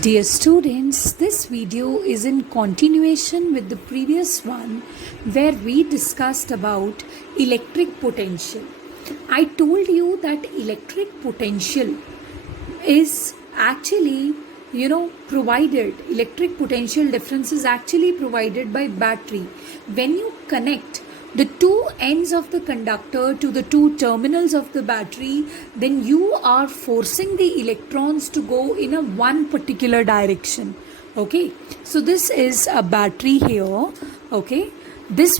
Dear students, this video is in continuation with the previous one where we discussed about electric potential. I told you that electric potential is actually electric potential difference is actually provided by battery. When you connect the two ends of the conductor to the two terminals of the battery, then you are forcing the electrons to go in a one particular direction. Okay, so this is a battery here. Okay, this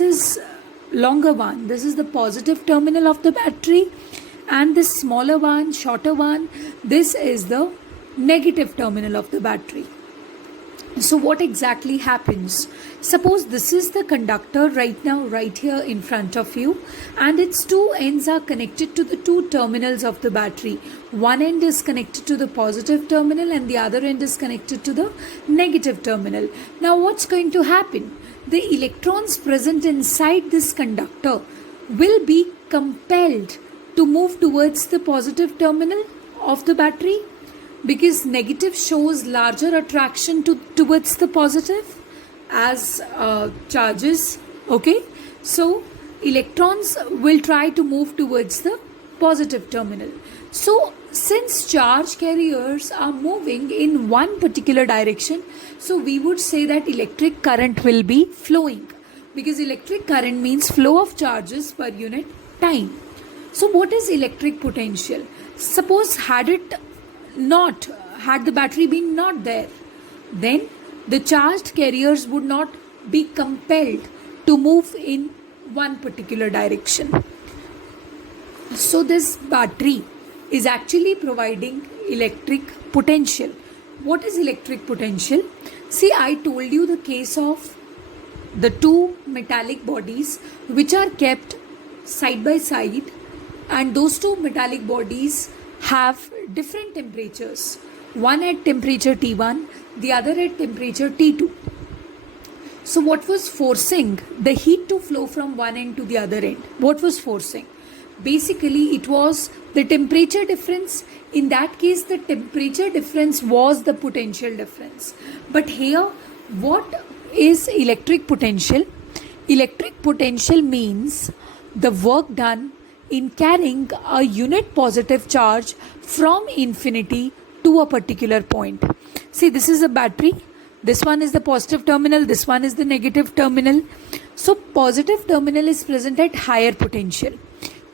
is longer one. This is the positive terminal of the battery, and this smaller one, shorter one, this is the negative terminal of the battery. So what exactly happens? Suppose this is the conductor right now, right here in front of you, and its two ends are connected to the two terminals of the battery. One end is connected to the positive terminal and the other end is connected to the negative terminal. Now what's going to happen? The electrons present inside this conductor will be compelled to move towards the positive terminal of the battery, because negative shows larger attraction towards the positive as charges. Okay, so electrons will try to move towards the positive terminal. So since charge carriers are moving in one particular direction, so we would say that electric current will be flowing, because electric current means flow of charges per unit time. So what is electric potential? Suppose had the battery been not there, then the charged carriers would not be compelled to move in one particular direction. So this battery is actually providing electric potential. What is electric potential? See, I told you the case of the two metallic bodies which are kept side by side, and those two metallic bodies have different temperatures, one at temperature T1, the other at temperature T2. So what was forcing the heat to flow from one end to the other end? What was forcing? Basically it was the temperature difference. In that case the temperature difference was the potential difference. But here what is electric potential? Electric potential means the work done in carrying a unit positive charge from infinity to a particular point. See, this is a battery. This one is the positive terminal. This one is the negative terminal. So positive terminal is present at higher potential.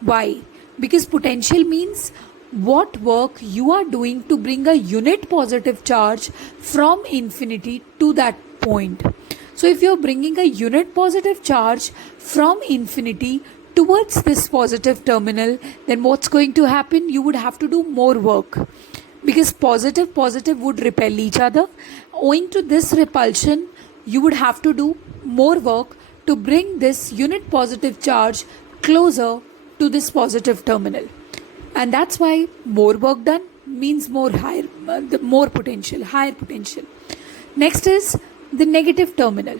Why? Because potential means what work you are doing to bring a unit positive charge from infinity to that point. So if you are bringing a unit positive charge from infinity towards this positive terminal, then what's going to happen? You would have to do more work, because positive would repel each other. Owing to this repulsion, you would have to do more work to bring this unit positive charge closer to this positive terminal, and that's why more work done means more higher potential. Next is the negative terminal.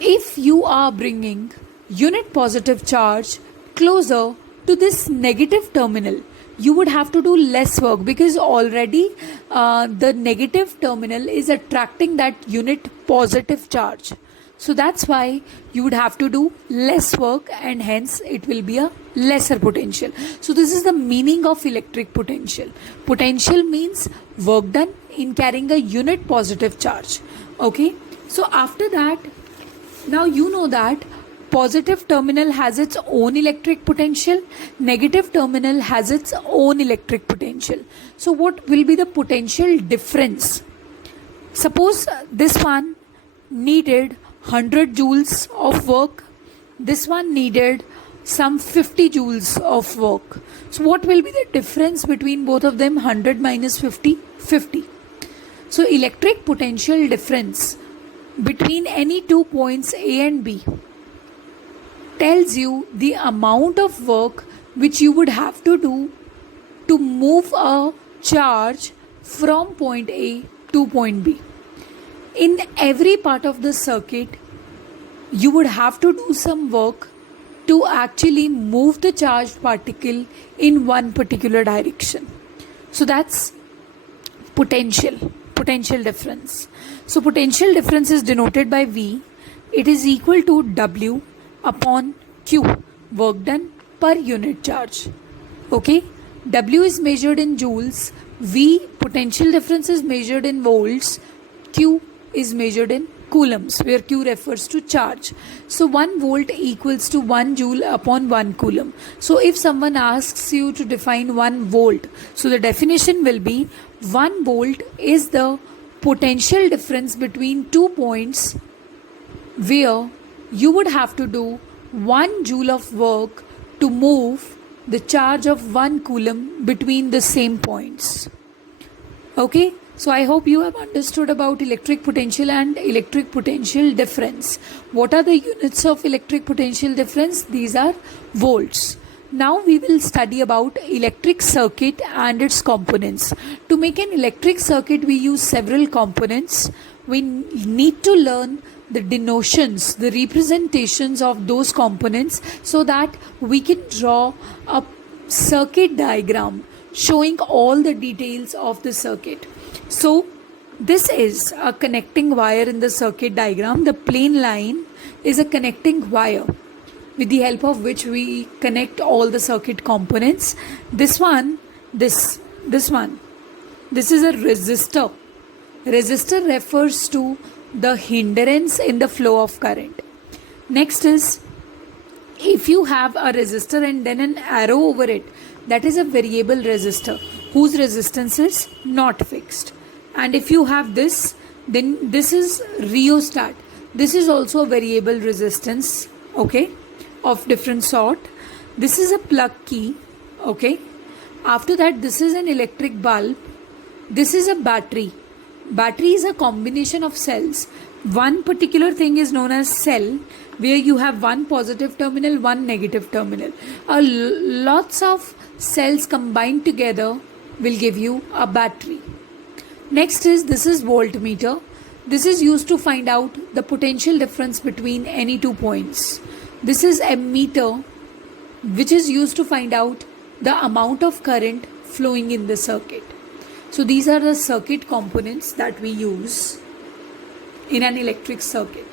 If you are bringing unit positive charge closer to this negative terminal, you would have to do less work, because already the negative terminal is attracting that unit positive charge. So that's why you would have to do less work, and hence it will be a lesser potential. So this is the meaning of electric potential. Potential means work done in carrying a unit positive charge. Okay, so after that, now you know that positive terminal has its own electric potential, negative terminal has its own electric potential. So what will be the potential difference? Suppose this one needed 100 joules of work, this one needed some 50 joules of work. So what will be the difference between both of them? 100 minus 50, 50. So electric potential difference between any 2 points A and B tells you the amount of work which you would have to do to move a charge from point A to point B. In every part of the circuit, you would have to do some work to actually move the charged particle in one particular direction. So that's potential difference. So potential difference is denoted by V. It is equal to W upon Q, work done per unit charge. Okay, W is measured in joules, V potential difference is measured in volts, Q is measured in coulombs, where Q refers to charge. So 1 volt equals to 1 joule upon 1 coulomb. So if someone asks you to define 1 volt, so the definition will be 1 volt is the potential difference between 2 points where you would have to do 1 joule of work to move the charge of 1 coulomb between the same points. Okay, so I hope you have understood about electric potential and electric potential difference. What are the units of electric potential difference? These are volts. Now we will study about electric circuit and its components. To make an electric circuit, we use several components. We need to learn the denotions, the representations of those components, so that we can draw a circuit diagram showing all the details of the circuit. So this is a connecting wire in the circuit diagram. The plain line is a connecting wire with the help of which we connect all the circuit components. This one, this one, this is a resistor. Resistor refers to the hindrance in the flow of current. Next is, if you have a resistor and then an arrow over it, that is a variable resistor whose resistance is not fixed. And if you have this, then this is rheostat. This is also a variable resistance, okay, of different sort. This is a plug key, okay. After that, this is an electric bulb. This is a battery. Battery is a combination of cells. One particular thing is known as cell, where you have one positive terminal, one negative terminal. Lots of cells combined together will give you a battery. Next is, this is voltmeter. This is used to find out the potential difference between any 2 points. This is ammeter, which is used to find out the amount of current flowing in the circuit. So these are the circuit components that we use in an electric circuit.